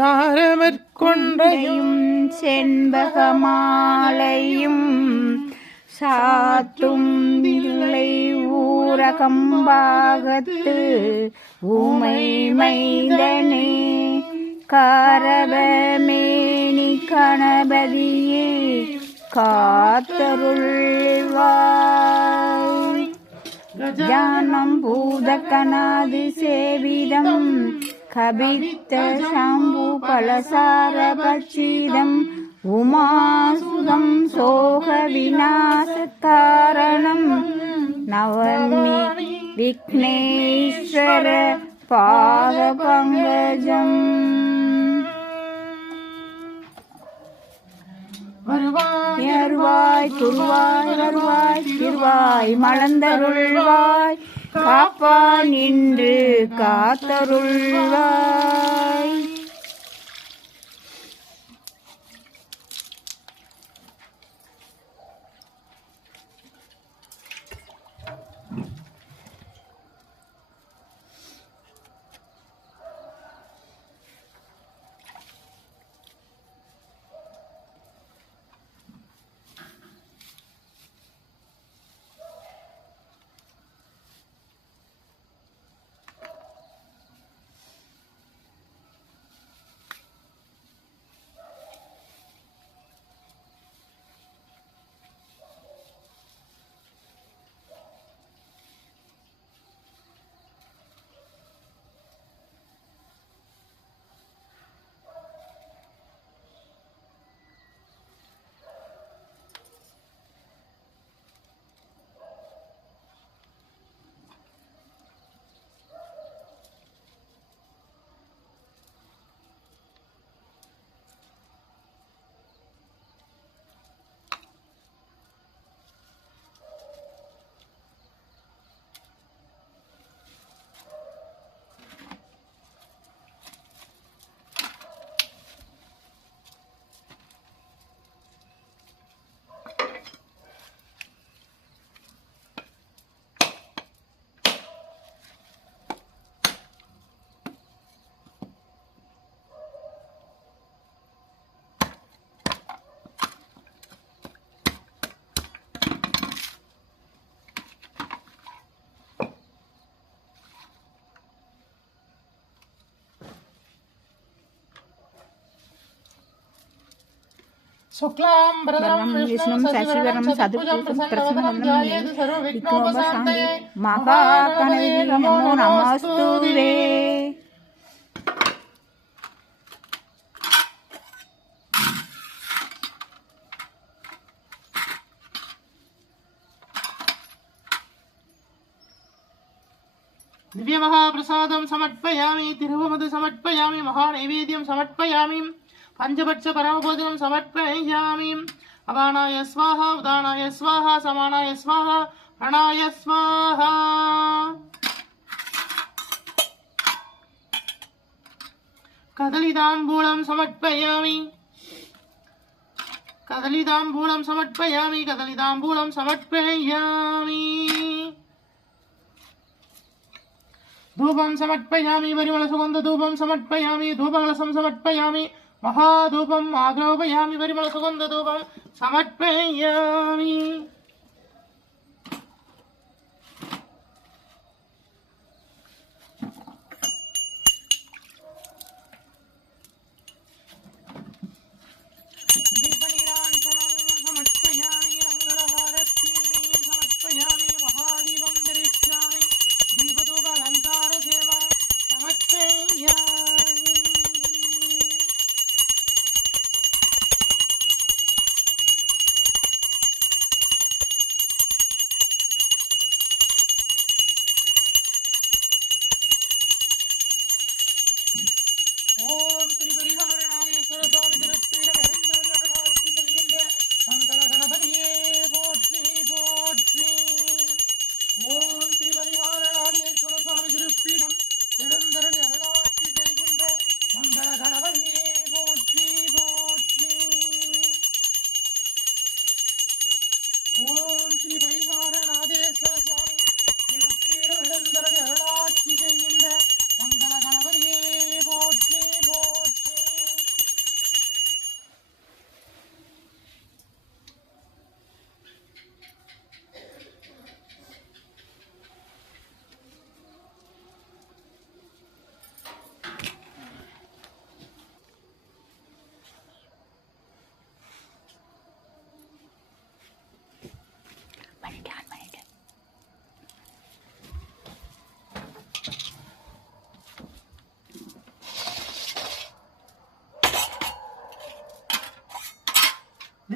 தாரமற்கொன்றையும் செண்பகமாலையும் சாத்தும் தில்லை ஊரகம்பாகத்து ஊமை மைந்தனே. காரபமேனி கணபதியே காத்தருள்வாய். ஜானம் பூதகனாதி சேவிதம் கபித்த சம்பு பலசார பட்சிதம் உமாசுதம் சோக விநாச காரணம் நவமி விக்னேஸ்வர பாத பங்கஜம் வருவாய் வருவாய் வருவாய் திருவாய் மலர்ந்தருள்வாய். காப்பான் நின்று காத்தருள்வாய். शुक्लां विष्णुं शशिवरं सदुपूजं प्रसन्नं विघ्नोपशान्तये महाकणवे नमो नमस्तु दिवे दिव्यमहाप्रसादं समर्पयामि तिरुवमधु समर्पयामि महानैवेद्यं समर्पयामि பஞ்சபட்ச பரமபோஜனம் சமர்ப்பயாமி அபானாய ஸ்வாஹா உதானாய ஸ்வாஹா சமானாய ஸ்வாஹா அணாய ஸ்வாஹா. கதலிதாம்பூலம் சமர்ப்பயாமி. கதலிதாம்பூலம் சமர்ப்பயாமி கதலிதாம்பூலம் சமர்ப்பயாமி धूपं समर्पयामि वरिवलसुगन्धधूपं समर्पयामि धूपकलसं समर्पयामि மகாதூபம் ஆதோபயாமி பரிமள சுகந்த தூபம் சமர்ப்பயாமி. ஓம் ஸ்ரீ பரிகாரணாயேஸ்வர சுவாமி திருப்பீட வருகின்ற மங்கள கணபதியே போற்றி போற்றி. ஓம் ஸ்ரீ பரிகாரணாயேஸ்வர சுவாமி திருப்பீடம் எழுந்தருளி அருளாட்சி செய்கின்ற மங்கள கணபதியே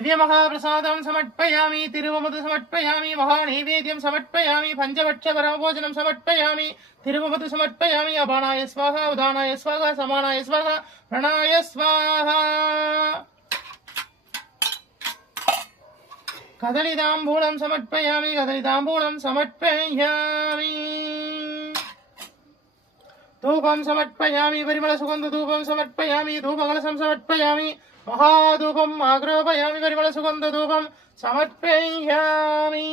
दिव्यमहाप्रसादं समर्पयामि तिरुवमधु समर्पयामि महानैवेद्यं समर्पयामि पञ्चभक्षपरमभोजनं समर्पयामि तिरुवमधु समर्पयामि अपानाय स्वाहा उदानाय स्वाहा समानाय स्वाहा प्रणाय स्वाहा कदलिताम्बूलं समर्पयामि कदलिताम्बूलं समर्पयामि தூபம் சமர்ப்பயாமி பரிமள சுகந்த தூபம் சமர்ப்பயாமி தூபகலசம் சமர்ப்பயாமி மகாதூபம் ஆக்ரோபயாமி பரிமள சுகந்த தூபம் சமர்ப்பயாமி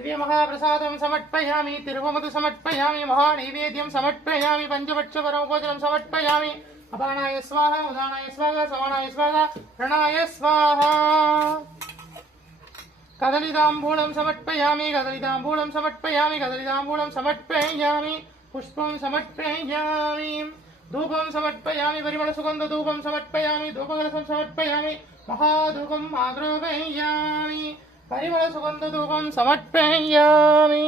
दिव्यमहाप्रसादं समर्पयामि तिरुवमधु समर्पयामि महानैवेद्यं समर्पयामि पञ्चपक्षपरमभोजनं समर्पयामि अपानाय स्वाहा उदानाय स्वाहा समानाय स्वाहा प्रणाय स्वाहा कदलिताम्बूलं समर्पयामि कदलिताम्बूलं समर्पयामि कदलिताम्बूलं समर्पयामि पुष्पं समर्पयामि धूपं समर्पयामि परिमलसुगन्धधूपं समर्पयामि धूपकलशं समर्पयामि महाधूपम् आग्रोपयामि परिमलसुगन्धधूपं समर्पयामि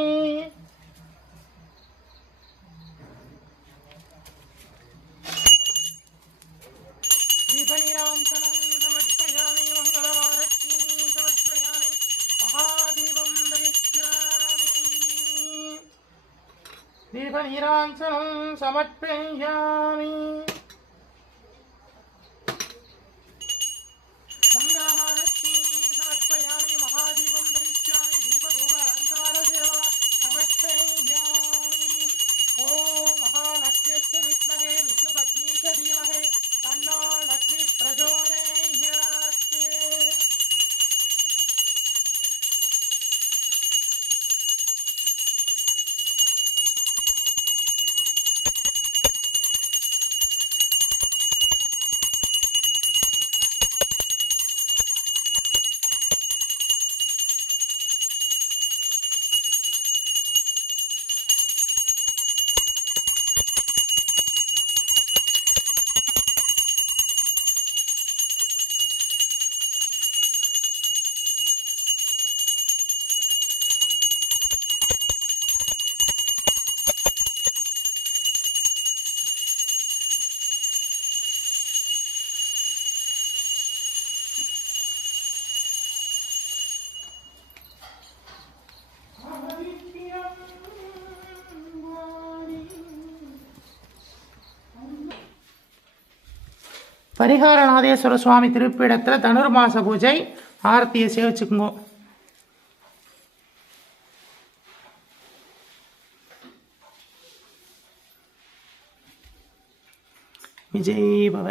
दीपनीराञ्जनं समर्पयामि பரிகாரநாதேஸ்வர சுவாமி திருப்பிடத்தில் தனுர்மாச பூஜை ஆரத்தியை சேவிச்சுக்குங்க. விஜய் பவ.